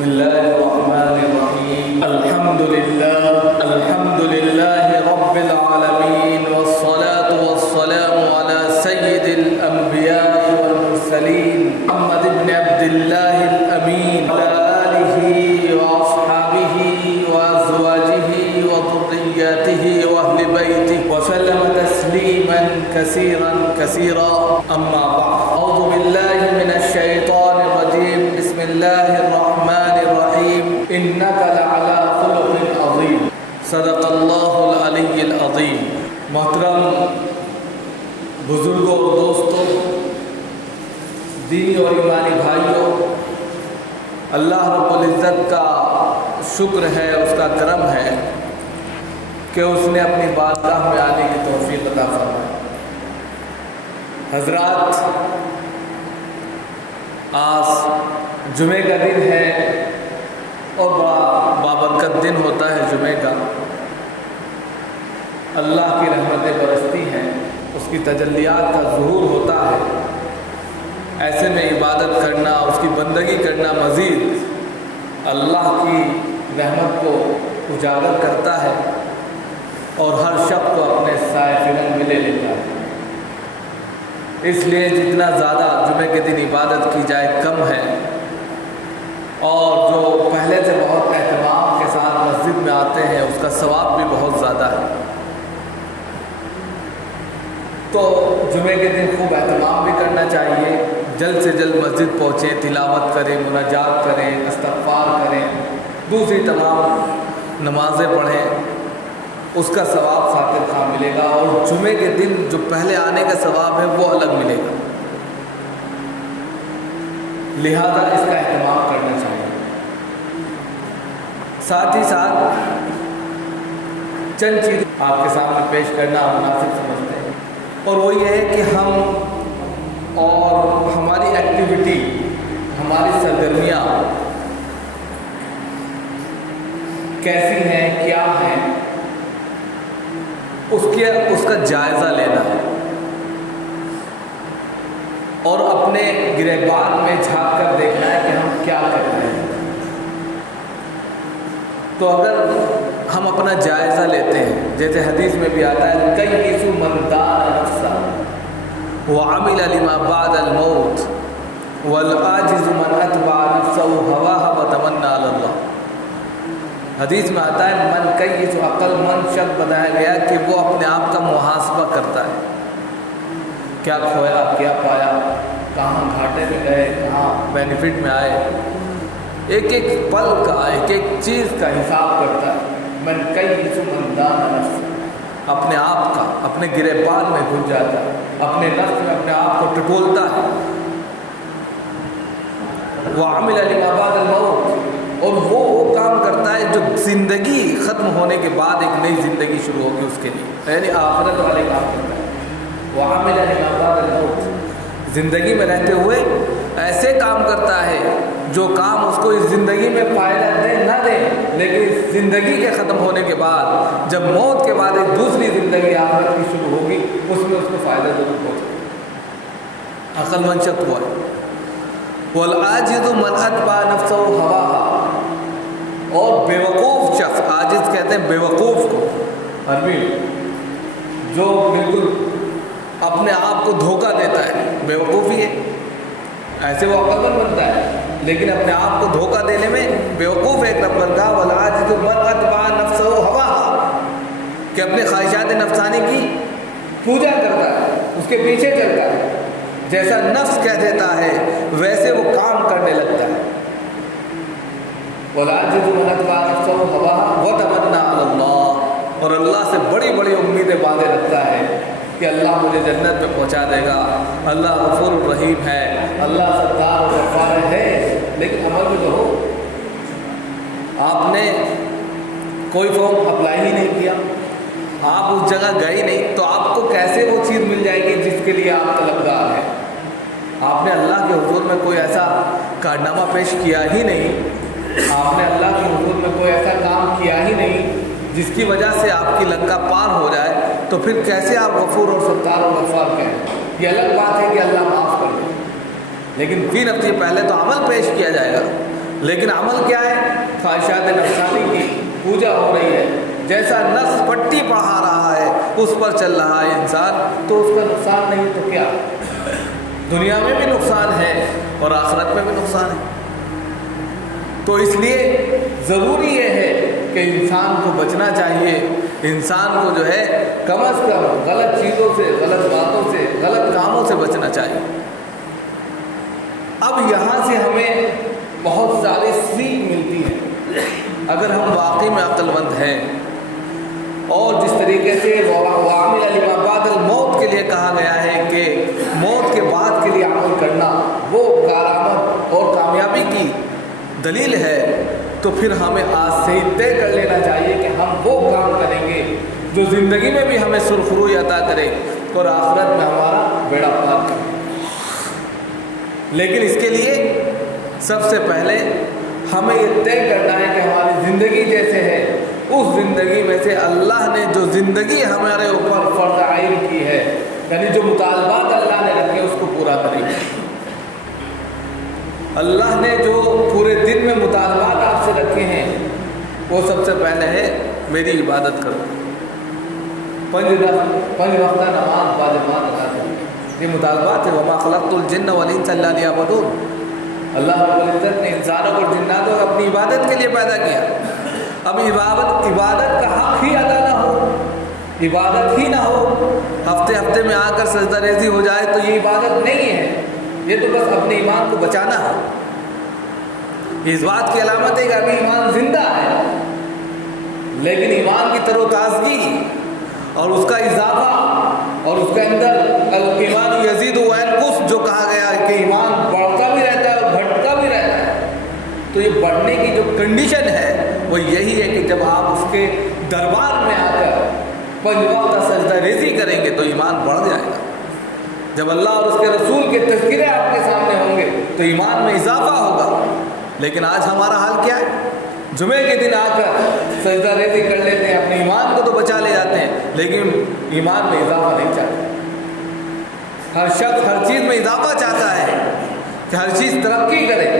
بسم الله الرحمن الرحيم. الحمد لله رب العالمين، والصلاة والسلام على سيد الأنبياء والمرسلين محمد بن عبد الله الأمين وعلى آله وأصحابه وأزواجه وذرياته وأهل بيته وسلم تسليما كثيرا أما بعد. أعوذ بالله من الشيطان الرجيم. بسم الله الرحمن الرحيم. إنك لعلى خلق عظيم. صدق اللہ العلی العظیم. محترم بزرگوں اور دوستوں، دینی اور ایمانی بھائیوں، اللہ رب العزت کا شکر ہے، اس کا کرم ہے کہ اس نے اپنی بارگاہ میں آنے کی توفیق عطا فرمائی. حضرات، آج جمعے کا دن ہے اور بڑا بابرکت دن ہوتا ہے جمعے کا. اللہ کی رحمتیں برستی ہیں، اس کی تجلیات کا ظہور ہوتا ہے. ایسے میں عبادت کرنا، اس کی بندگی کرنا مزید اللہ کی رحمت کو اجاگر کرتا ہے اور ہر شخص کو اپنے سائے فکر میں لے لیتا ہے. اس لیے جتنا زیادہ جمعے کے دن عبادت کی جائے کم ہے، اور جو پہلے سے بہت اہتمام کے ساتھ مسجد میں آتے ہیں اس کا ثواب بھی بہت زیادہ ہے. تو جمعے کے دن خوب اہتمام بھی کرنا چاہیے. جلد سے جلد مسجد پہنچیں، تلاوت کریں، مناجات کریں، استغفار کریں، دوسری تمام نمازیں پڑھیں. اس کا ثواب خاطر خواہ ملے گا، اور جمعے کے دن جو پہلے آنے کا ثواب ہے وہ الگ ملے گا. لہذا اس کا اہتمام کرنا چاہیے. ساتھ ہی ساتھ چند چیزیں آپ کے سامنے پیش کرنا مناسب سمجھتے ہیں، اور وہ یہ ہے کہ ہم اور ہماری ایکٹیویٹی، ہماری سرگرمیاں کیسی ہیں، کیا ہیں، اس کا جائزہ لینا ہے، اور اپنے گریبان میں جھانک کر دیکھنا ہے کہ ہم کیا کر رہے ہیں. تو اگر ہم اپنا جائزہ لیتے ہیں، جیسے حدیث میں بھی آتا ہے کیس من دان نفسہ وعمل لما بعد الموت والعاجز من اتبع نفسه هواها وتمنى على اللہ. حدیث میں آتا ہے من کیس، عقل مند شخص بتایا گیا کہ وہ اپنے آپ کا محاسبہ کرتا ہے. کیا کھویا، کیا پایا، کہاں گھاٹے میں گئے، کہاں بینیفٹ میں آئے. ایک ایک پل کا، ایک ایک چیز کا حساب کرتا ہے. من کیس من دان نفسہ، اپنے آپ کا، اپنے گریبان میں گھس جاتا ہے، اپنے نفس میں اپنے آپ کو ٹٹولتا ہے. وعمل لما بعد الموت، اور وہ کام کرتا ہے جو زندگی ختم ہونے کے بعد ایک نئی زندگی شروع ہوگی اس کے لیے، یعنی آخرت والے کام کرتا ہے. وعمل لما بعد الموت، زندگی میں رہتے ہوئے ایسے کام کرتا ہے جو کام اس کو اس زندگی میں فائدہ دے نہ دے، لیکن اس زندگی کے ختم ہونے کے بعد جب موت کے بعد ایک دوسری زندگی آخرت کی شروع ہوگی، اس میں اس کو فائدہ ضرور پہنچے. عقل مند شخص ہوا ہے. والعاجز من اتبع نفسه هواها، اور بیوقوف شخص، عاجز کہتے ہیں بیوقوف کو عربی، جو بالکل اپنے آپ کو دھوکہ دیتا ہے، بیوقوفی ہے. ایسے وہ عقل مند بنتا ہے، لیکن اپنے آپ کو دھوکہ دینے میں بیوقوف ایک نمبر کا. والعاجز من اتبع نفسه هواها، کہ اپنے خواہشات نفسانی کی پوجا کرتا ہے، اس کے پیچھے چلتا ہے، جیسا نفس کہہ دیتا ہے ویسے وہ کام کرنے لگتا ہے. والعاجز من اتبع نفسه هواها وتمنى على اللہ، اور اللہ سے بڑی بڑی امیدیں باندھے رکھتا ہے کہ اللہ مجھے جنت میں پہنچا دے گا، اللہ غفور الرحیم ہے، اللہ ستار و غفار ہے. لیکن عمل میں تو ہو. آپ نے کوئی فارم اپلائی ہی نہیں کیا، آپ اس جگہ گئے نہیں، تو آپ کو کیسے وہ چیز مل جائے گی جس کے لیے آپ طلبگار ہیں؟ آپ نے اللہ کے حضور میں کوئی ایسا کارنامہ پیش کیا ہی نہیں، آپ نے اللہ کے حضور میں کوئی ایسا کام کیا ہی نہیں جس کی وجہ سے آپ کی لنکا پار ہو جائے، تو پھر کیسے آپ غفور اور ستار و غفار کہیں؟ یہ الگ بات ہے کہ اللہ معاف کر دے، لیکن فی نفسی پہلے تو عمل پیش کیا جائے گا. لیکن عمل کیا ہے؟ خواہشات نفسانی کی پوجا ہو رہی ہے، جیسا نفس پٹی پڑھا رہا ہے اس پر چل رہا ہے انسان، تو اس کا نقصان نہیں تو کیا؟ دنیا میں بھی نقصان ہے اور آخرت میں بھی نقصان ہے۔ تو اس لیے ضروری یہ ہے کہ انسان کو بچنا چاہیے، انسان کو جو ہے کم از کم غلط چیزوں سے، غلط باتوں سے، غلط کاموں سے بچنا چاہیے۔ اب یہاں سے ہمیں بہت ساری سیکھ ملتی ہے اگر ہم واقعی میں عقل مند ہیں، اور جس طریقے سے وَعَمِلَ لِمَا بَعْدَ الْمَوْتِ کے لیے کہا گیا ہے کہ موت کے بعد کے لیے عمل کرنا وہ کارآمد اور کامیابی کی دلیل ہے، تو پھر ہمیں آج سے ہی طے کر لینا چاہیے کہ ہم وہ کام کریں گے جو زندگی میں بھی ہمیں سرخروئی عطا کرے اور آخرت میں ہمارا بیڑا پار کرے۔ لیکن اس کے لیے سب سے پہلے ہمیں یہ طے کرنا ہے کہ ہماری زندگی جیسے ہے، اس زندگی میں سے اللہ نے جو زندگی ہمارے اوپر فرض عائن کی ہے، یعنی جو مطالبات اللہ نے رکھے اس کو پورا کریں گے۔ اللہ نے جو پورے دن میں مطالبات آپ سے رکھے ہیں، وہ سب سے پہلے ہے میری عبادت کرو، 5 وقتہ نماز باجماعت ادا کرو، یہ مطالبات ہے۔ وما خلقت الجن والانس الا لیعبدون، اللہ رب العزت نے انسانوں اور جنات کو اپنی عبادت کے لیے پیدا کیا۔ اب عبادت کا حق ہی ادا نہ ہو، عبادت ہی نہ ہو، ہفتے میں آ کر سجدہ ریزی ہو جائے تو یہ عبادت نہیں ہے، یہ تو بس اپنے ایمان کو بچانا ہے۔ اس بات کی علامت ہے کہ ابھی ایمان زندہ ہے، لیکن ایمان کی تر و تازگی اور اس کا اضافہ اور اس کے اندر الایمان یزید و ینقص جو کہا گیا ہے کہ ایمان بڑھتا بھی رہتا ہے اور گھٹتا بھی رہتا ہے، تو یہ بڑھنے کی جو کنڈیشن ہے وہ یہی ہے کہ جب آپ اس کے دربار میں آ کر 5 وقت سجدہ ریزی کریں گے تو ایمان بڑھ جائے گا۔ جب اللہ اور اس کے رسول کے تذکرے آپ کے سامنے ہوں گے تو ایمان میں اضافہ ہوگا۔ لیکن آج ہمارا حال کیا ہے؟ جمعے کے دن آ کر سجدہ ریزی کر لیتے ہیں، اپنے ایمان کو تو بچا لے جاتے ہیں لیکن ایمان میں اضافہ نہیں چاہتے۔ ہر شخص ہر چیز میں اضافہ چاہتا ہے کہ ہر چیز ترقی کرے،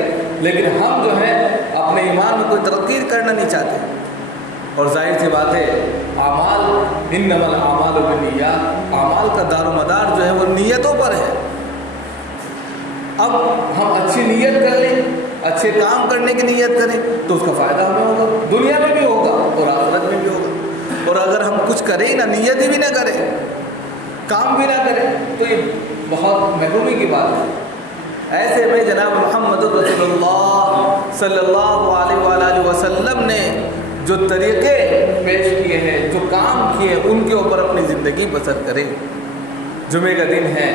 لیکن ہم جو ہیں اپنے ایمان میں کوئی ترقی کرنا نہیں چاہتے۔ اور ظاہر سی بات ہے اعمال انما الاعمال بالنیات، اعمال کا دار و مدار جو ہے وہ نیتوں پر ہے۔ اب ہم اچھی نیت کر لیں، اچھے کام کرنے کی نیت کریں تو اس کا فائدہ ہمیں ہوگا، دنیا میں بھی ہوگا اور آخرت میں بھی ہوگا۔ اور اگر ہم کچھ کریں نہ، نیت ہی بھی نہ کریں، کام بھی نہ کریں، تو یہ بہت محرومی کی بات ہے۔ ایسے میں جناب محمد رسول اللہ صلی اللہ علیہ وآلہ وسلم نے جو طریقے پیش کیے ہیں، جو کام کیے، ان کے اوپر اپنی زندگی بسر کریں۔ جمعے کا دن ہے،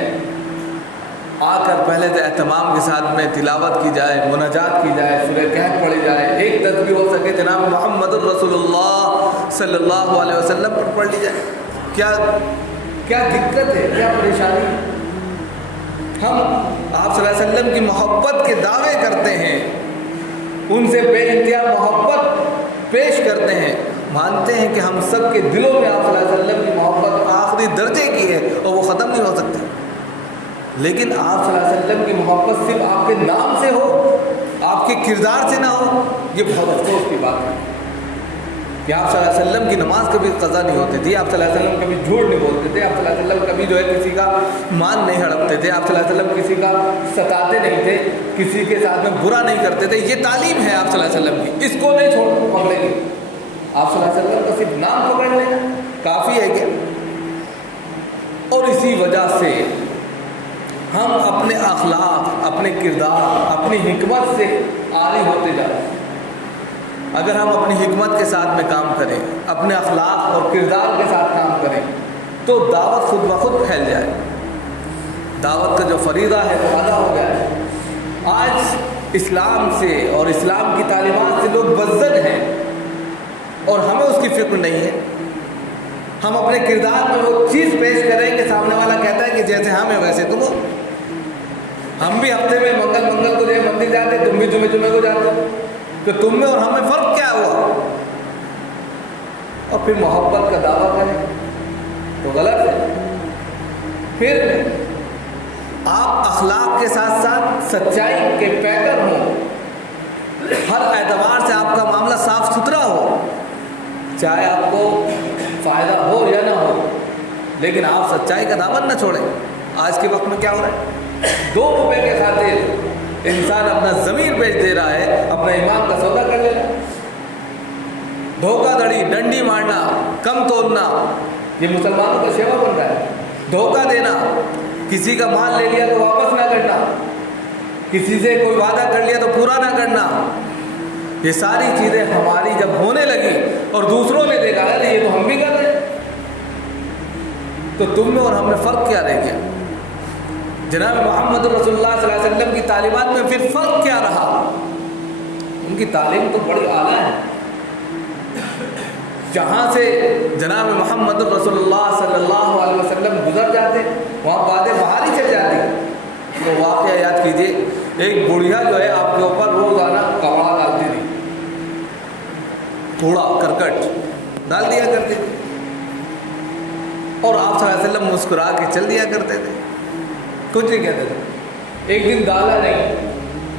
آ کر پہلے تو اہتمام کے ساتھ میں تلاوت کی جائے، مناجات کی جائے، سورہ کہف پڑھی جائے، ایک تسبیح ہو سکے جناب محمد رسول اللہ صلی اللہ علیہ وسلم پر پڑھ لی جائے۔ کیا دقت ہے، کیا پریشانی ہے؟ ہم آپ صلی اللہ علیہ وسلم کی محبت کے دعوے کرتے ہیں، ان سے بے انتہا محبت پیش کرتے ہیں، مانتے ہیں کہ ہم سب کے دلوں میں آپ صلی اللہ علیہ وسلم کی محبت آخری درجے کی ہے اور وہ ختم نہیں ہو سکتی، لیکن آپ صلی اللہ علیہ وسلم کی محبت صرف آپ کے نام سے ہو، آپ کے کردار سے نہ ہو، یہ بہت افسوس کی بات ہے کہ آپ صلی اللہ علیہ وسلم کی نماز کبھی قضا نہیں ہوتی تھی، آپ صلی اللہ علیہ وسلم کبھی جھوٹ نہیں بولتے تھے، آپ صلی اللہ علیہ وسلم کبھی جو ہے کسی کا مان نہیں ہڑپتے تھے، آپ صلی اللہ علیہ وسلم کسی کا ستاتے نہیں تھے، کسی کے ساتھ میں برا نہیں کرتے تھے۔ یہ تعلیم ہے آپ صلی اللہ علیہ وسلم کی، اس کو نہیں پکڑیں گے۔ آپ صلی اللہ علیہ وسلم کا صرف نام پکڑ لینا کافی ہے کیا؟ اور اسی وجہ سے ہم اپنے اخلاق، اپنے کردار، اپنی حکمت سے عاری ہوتے جاتے ہیں۔ اگر ہم اپنی حکمت کے ساتھ میں کام کریں، اپنے اخلاق اور کردار کے ساتھ کام کریں تو دعوت خود بخود پھیل جائے، دعوت کا جو فریضہ ہے وہ ادا ہو جائے۔ آج اسلام سے اور اسلام کی تعلیمات سے لوگ بزدل ہیں اور ہمیں اس کی فکر نہیں ہے۔ ہم اپنے کردار میں وہ چیز پیش کریں کہ سامنے والا کہتا ہے کہ جیسے ہم ہیں ویسے تم ہو۔ ہم بھی ہفتے میں منگل کو جو ہے مندر جاتے، تم بھی جمعے کو جاتے، کہ تم میں اور ہمیں فرق کیا ہوا؟ اور پھر محبت کا دعویٰ کریں تو غلط ہے۔ پھر آپ اخلاق کے ساتھ ساتھ سچائی کے پیکر ہوں، ہر اعتبار سے آپ کا معاملہ صاف ستھرا ہو، چاہے آپ کو فائدہ ہو یا نہ ہو، لیکن آپ سچائی کا دامن نہ چھوڑیں۔ آج کے وقت میں کیا ہو رہا ہے؟ 2 روپے کے خاطر انسان اپنا ضمیر بیچ دے رہا ہے، اپنا ایمان کا سودا کر لے رہا ہے۔ دھوکہ دھڑی، ڈنڈی مارنا، کم تولنا، یہ مسلمانوں کا شیوا بن رہا ہے۔ دھوکہ دینا، کسی کا مال لے لیا تو واپس نہ کرنا، کسی سے کوئی وعدہ کر لیا تو پورا نہ کرنا، یہ ساری چیزیں ہماری جب ہونے لگی اور دوسروں نے دیکھا ہے یہ تو ہم بھی کر رہے ہیں، تو تم میں اور ہم میں فرق کیا رہ گیا؟ جناب محمد رسول اللہ صلی اللہ علیہ وسلم کی تعلیمات میں پھر فرق کیا رہا؟ ان کی تعلیم تو بڑی اعلیٰ ہے۔ جہاں سے جناب محمد رسول اللہ صلی اللہ علیہ وسلم گزر جاتے وہاں باتیں باہر ہی چل جاتی۔ تو واقعہ یاد کیجیے، ایک بڑھیا جو ہے آپ کے اوپر روزانہ کپڑا ڈالتی تھی، کوڑا کرکٹ ڈال دیا کرتی تھی، اور آپ صلی اللہ علیہ وسلم مسکرا کے چل دیا کرتے تھے، کچھ نہیں کہتے تھے۔ ایک دن ڈالا نہیں،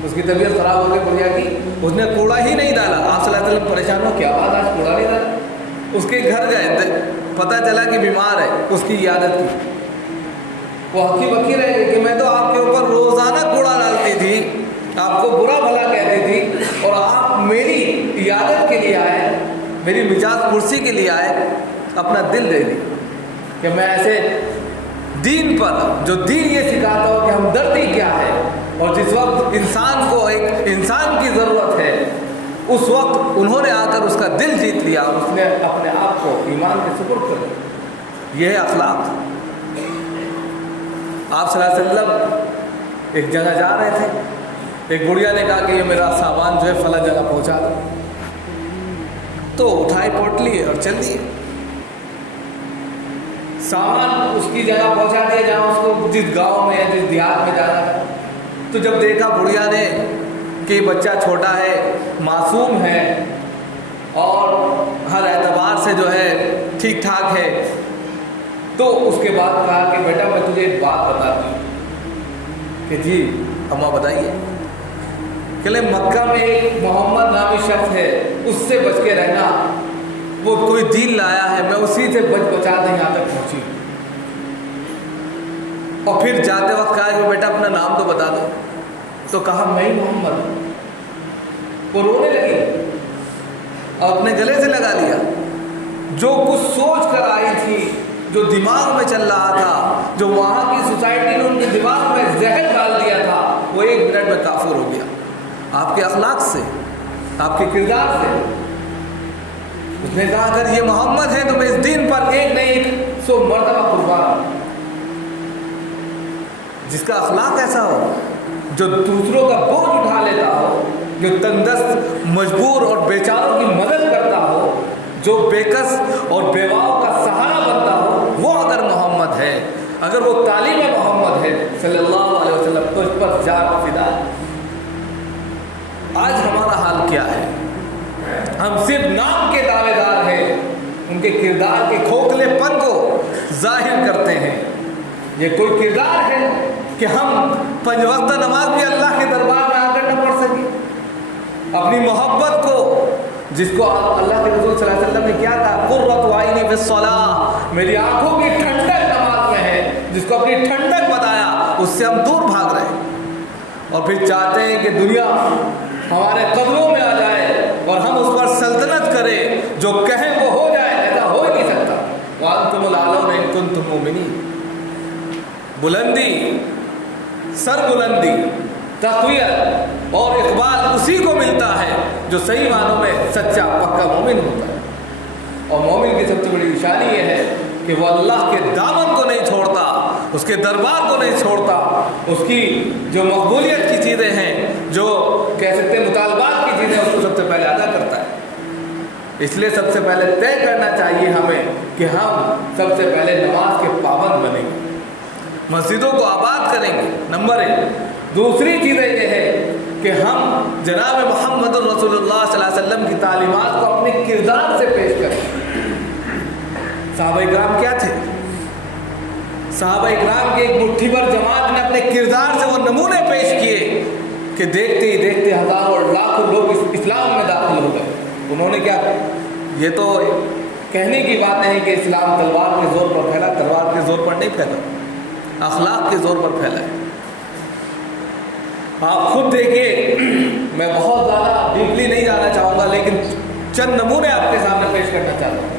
اس کی طبیعت خراب ہو گئی بڑھیا کی، اس نے کوڑا ہی نہیں ڈالا۔ آپ صلی اللہ علیہ وسلم پریشان ہو، کیا بات آج کوڑا نہیں ڈالا؟ اس کے گھر گئے تھے، پتہ چلا کہ بیمار ہے، اس کی عیادت کی۔ وہ ہکی بکی رہ گئی کہ میں تو آپ کے اوپر روزانہ کوڑا ڈالتی تھی، آپ کو برا بھلا کہتی تھی، اور آپ میری عیادت کے لیے آئے، میری مجاز پرسی کے لیے آئے، اپنا دل دے دی کہ میں ایسے دین پر، جو دین یہ سکھاتا ہو کہ ہمدردی کیا ہے، اور جس وقت انسان کو ایک انسان کی ضرورت ہے، اس وقت انہوں نے آ کر اس کا دل جیت لیا، اور اس نے اپنے آپ کو ایمان کے سپرد کر دیا۔ یہ ہے اخلاق۔ آپ صلی اللہ علیہ وسلم ایک جگہ جا رہے تھے، ایک بڑھیا نے کہا کہ یہ میرا سامان جو ہے فلاں جگہ پہنچا دو، تو اٹھائی پوٹلی اور چل دیے، سامان اس کی جگہ پہنچا دیا جہاں اس کو جس گاؤں میں جس دیہات میں جانا ہے۔ تو جب دیکھا بڑھیا نے کہ بچہ چھوٹا ہے، معصوم ہے، اور ہر اعتبار سے جو ہے ٹھیک ٹھاک ہے، تو اس کے بعد کہا کہ بیٹا میں تجھے ایک بات بتاتی ہوں۔ کہ جی اماں بتائیے۔ کہ مکہ میں ایک محمد نامی شخص ہے، اس سے بچ کے رہنا، وہ کوئی دین لایا ہے، میں اسی سے بچا دیں یہاں تک پہنچی۔ اور پھر جاتے وقت کہا کہ بیٹا اپنا نام تو بتا دو، تو کہا میں محمد۔ وہ رونے لگی اور اپنے گلے سے لگا لیا۔ جو کچھ سوچ کر آئی تھی، جو دماغ میں چل رہا تھا، جو وہاں کی سوسائٹی نے ان کے دماغ میں زہر ڈال دیا تھا، وہ 1 منٹ میں کافر ہو گیا، آپ کے اخلاق سے، آپ کے کردار سے۔ اس نے کہا اگر یہ محمد ہے تو میں اس دین پر 1 نہیں 100 مرتبہ قربان۔ جس کا اخلاق ایسا ہو، جو دوسروں کا بوجھ اٹھا لیتا ہو، جو تندرست مجبور اور بیچاروں کی مدد کرتا ہو، جو بےکس اور بیواؤں کا سہارا بنتا ہو، وہ اگر محمد ہے، اگر وہ تعلیم محمد ہے صلی اللہ علیہ وسلم، تو اس پر جان فدا ہے۔ آج ہمارا حال کیا ہے؟ ہم صرف نام کے دعوے دار ہیں، ان کے کردار کے کھوکھلے پن کو ظاہر کرتے ہیں۔ یہ کوئی کردار ہے کہ ہم 5 وقت نماز بھی اللہ کے دربار میں آ کر نہ پڑھ سکیں؟ اپنی محبت کو، جس کو اللہ کے رسول صلی اللہ علیہ وسلم نے کیا کہا، قرۃ عینی فی الصلاۃ، میری آنکھوں کی ٹھنڈک نماز میں ہے، جس کو اپنی ٹھنڈک بتایا، اس سے ہم دور بھاگ رہے ہیں، اور پھر چاہتے ہیں کہ دنیا ہمارے قدموں میں آ جائے اور ہم اس پر سلطنت کریں، جو کہیں وہ ہو جائے۔ ایسا ہو ہی نہیں سکتا۔ وَأَنْتُمُ الْأَعْلَوْنَ إِن كُنتُم مُؤْمِنِينَ۔ بلندی، سر بلندی، تقویت اور اقبال اسی کو ملتا ہے جو صحیح معنوں میں سچا پکا مومن ہوتا ہے۔ اور مومن کی سب سے بڑی نشانی یہ ہے کہ وہ اللہ کے دامن کو نہیں چھوڑتا، اس کے دربار کو نہیں چھوڑتا، اس کی جو مقبولیت کی چیزیں ہیں، جو کہہ سکتے ہیں مطالبات کی چیزیں، اس کو سب سے پہلے ادا کرتا ہے۔ اس لیے سب سے پہلے طے کرنا چاہیے ہمیں کہ ہم سب سے پہلے نماز کے پابند بنیں گے، مسجدوں کو آباد کریں گے، نمبر 1۔ دوسری چیز یہ ہے کہ ہم جناب محمد رسول اللہ صلی اللہ علیہ وسلم کی تعلیمات کو اپنے کردار سے پیش کریں۔ صحابہ اکرام کیا تھے؟ صحابہ اکرام کی ایک مٹھی بھر جماعت نے اپنے کردار سے وہ نمونے پیش کیے کہ دیکھتے ہی دیکھتے ہزاروں اور لاکھوں لوگ اسلام میں داخل ہو گئے. انہوں نے کیا، یہ تو کہنے کی بات نہیں کہ اسلام تلوار کے زور پر پھیلا، تلوار کے زور پر نہیں پھیلا، اخلاق کے زور پر پھیلا ہے. آپ خود دیکھیے، میں بہت زیادہ ڈیپلی نہیں جانا چاہوں گا لیکن چند نمونے آپ کے سامنے پیش کرنا چاہتا ہوں.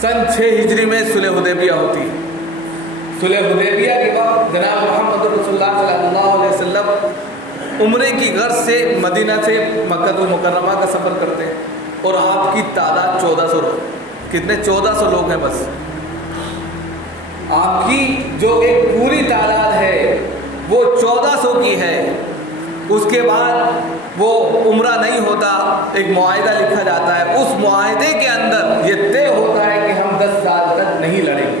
سن 6 ہجری میں صلح حدیبیہ ہوتی ہے. صلح حدیبیہ کے بعد جناب محمد رسول اللہ صلی اللہ علیہ وسلم عمرے کی غرض سے مدینہ سے مکہ المکرمہ کا سفر کرتے ہیں اور آپ کی تعداد 1400 لوگ. کتنے؟ 1400 لوگ ہیں بس. آپ کی جو ایک پوری تعداد ہے وہ 1400 کی ہے. اس کے بعد وہ عمرہ نہیں ہوتا، ایک معاہدہ لکھا جاتا ہے. اس معاہدے کے اندر یہ طے ہوتا ہے کہ ہم 10 سال تک نہیں لڑیں گے.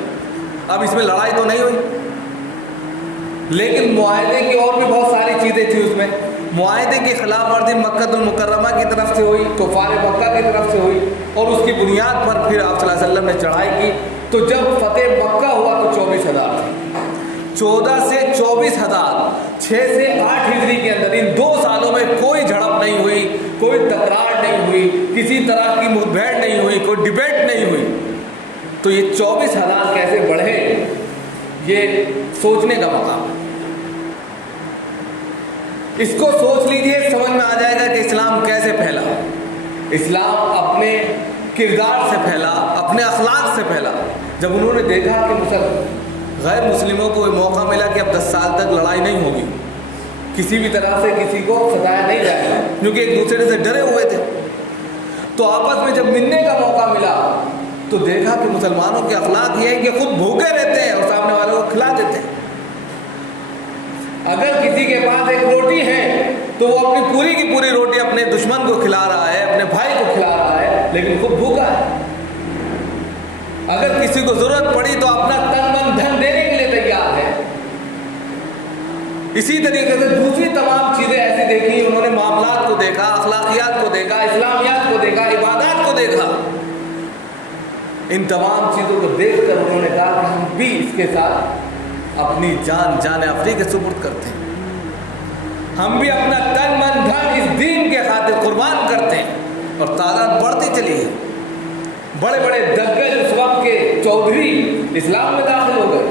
اب اس میں لڑائی تو نہیں ہوئی لیکن معاہدے کی اور بھی بہت ساری چیزیں تھیں. اس میں معاہدے کی خلاف ورزی مکہ المکرمہ کی طرف سے ہوئی، کفار مکہ کی طرف سے ہوئی اور اس کی بنیاد پر پھر آپ صلی اللہ علیہ وسلم نے چڑھائی کی. تو جب فتح مکہ ہوا تو 24,000 تھی. 14 سے 24,000، 6 سے 8 ہجری کے اندر ان 2 سالوں میں کوئی جھڑپ نہیں ہوئی، کوئی تکرار نہیں ہوئی، کسی طرح کی مدبھیڑ نہیں ہوئی، کوئی ڈبیٹ نہیں ہوئی. تو یہ 24,000 کیسے بڑھے، یہ سوچنے کا مقام ہے. اس کو سوچ لیجئے، سمجھ میں آ جائے گا کہ اسلام کیسے پھیلا. اسلام اپنے کردار سے پھیلا، اپنے اخلاق سے پھیلا. جب انہوں نے دیکھا کہ غیر مسلموں کو موقع ملا کہ اب 10 سال تک لڑائی نہیں ہوگی، کسی بھی طرح سے کسی کو ستایا نہیں جائے گا کیونکہ ایک دوسرے سے ڈرے ہوئے تھے، تو آپس میں جب ملنے کا موقع ملا تو دیکھا کہ مسلمانوں کے اخلاق یہ ہے کہ خود بھوکے رہتے ہیں اور سامنے والوں کو کھلا دیتے ہیں. اگر کسی کے پاس ایک روٹی ہے تو وہ اپنی پوری کی پوری روٹی اپنے دشمن کو کھلا رہا ہے، اپنے بھائی کو کھلا رہا ہے، لیکن خود بھوکا ہے. اگر کسی کو ضرورت پڑی تو اپنا تن من دھن دینے کے لیے تیار ہے. اسی طریقے سے دوسری تمام چیزیں ایسی دیکھی، انہوں نے معاملات کو دیکھا، اخلاقیات کو دیکھا، اسلامیات کو دیکھا، عبادات کو دیکھا. ان تمام چیزوں کو دیکھ کر انہوں نے کہا کہ ہم بھی اس کے ساتھ اپنی جان افری کے سپرد کرتے ہیں، ہم بھی اپنا تن من دھن اس دین کے خاطر قربان کرتے ہیں. اور تعداد بڑھتی چلی ہے. بڑے بڑے دگج اس وقت کے چودھری اسلام میں داخل ہو گئے.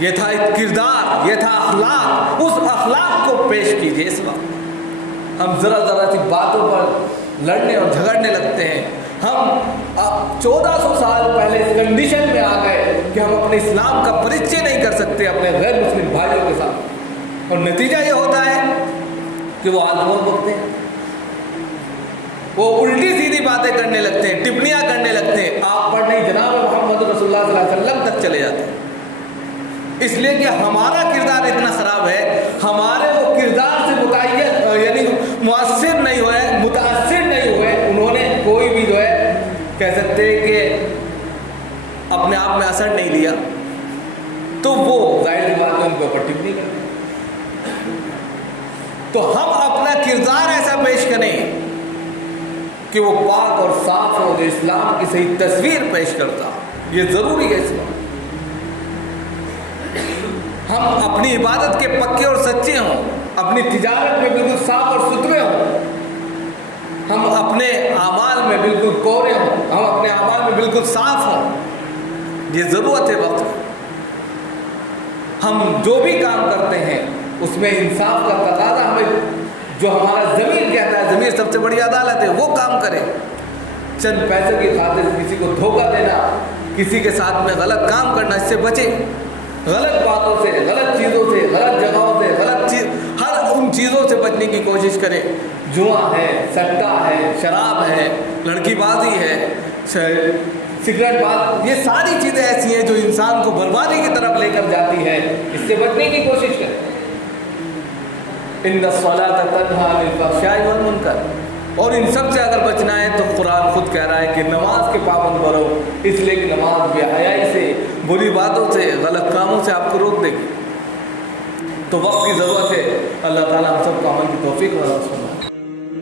یہ تھا کردار، یہ تھا اخلاق. اس اخلاق کو پیش کیجئے. اس وقت ہم ذرا سی باتوں پر لڑنے اور جھگڑنے لگتے ہیں. ہم 1400 سال پہلے اس کنڈیشن میں آ گئے کہ ہم اپنے اسلام کا پریچے نہیں کر سکتے اپنے غیر مسلم بھائیوں کے ساتھ، اور نتیجہ یہ ہوتا ہے کہ وہ آلمون بکتے ہیں، وہ الٹی سیدھی باتیں کرنے لگتے ہیں، ٹپڑیاں کرنے لگتے ہیں. آپ پر نہیں، جناب محمد رسول اللہ صلی اللہ علیہ وسلم تک چلے جاتے ہیں. اس لیے کہ ہمارا کردار اتنا خراب ہے، ہمارے وہ کردار سے متعین یعنی مؤثر نہیں ہوئے، متاثر نہیں ہوئے. انہوں نے کوئی بھی جو ہے کہہ سکتے کہ اپنے آپ میں اثر نہیں لیا، تو وہ ظاہر سی بات ہے ان کے اوپر ٹپنی کرتے ہیں. تو ہم اپنا کردار ایسا پیش کریں کہ وہ پاک اور صاف ہو، جو اسلام کی صحیح تصویر پیش کرتا. یہ ضروری ہے. اس وقت ہم اپنی عبادت کے پکے اور سچے ہوں، اپنی تجارت میں بالکل صاف اور ستھرے ہوں، ہم اپنے اعمال میں بالکل کورے ہوں، ہم اپنے اعمال میں بالکل صاف ہوں. یہ ضرورت ہے وقت. ہم جو بھی کام کرتے ہیں اس میں انصاف کا تقاضا، ہمیں جو ہمارا ضمیر کہتا ہے، ضمیر سب سے بڑی عدالت ہے، وہ کام کرے. چند پیسوں کی خاطر کسی کو دھوکہ دینا، کسی کے ساتھ میں غلط کام کرنا، اس سے بچے. غلط باتوں سے، غلط چیزوں سے، غلط جگہوں سے، ہر ان چیزوں سے بچنے کی کوشش کرے. جوا ہے، سٹا ہے، شراب ہے، لڑکی بازی ہے، سگریٹ باز، یہ ساری چیزیں ایسی ہیں جو انسان کو بربادی کی طرف لے کر جاتی ہے. اس سے بچنے کی کوشش کرے. ان الصلاۃ تنہی عن الفحشاء والمنکر. اور ان سب سے اگر بچنا ہے تو قرآن خود کہہ رہا ہے کہ نماز کے پابند بنو، اس لیے کہ نماز بے حیائی سے، بری باتوں سے، غلط کاموں سے آپ کو روک دے گی. تو وقت کی ضرورت ہے. اللہ تعالیٰ ہم سب کو عمل کی توفیق عطا فرمائے.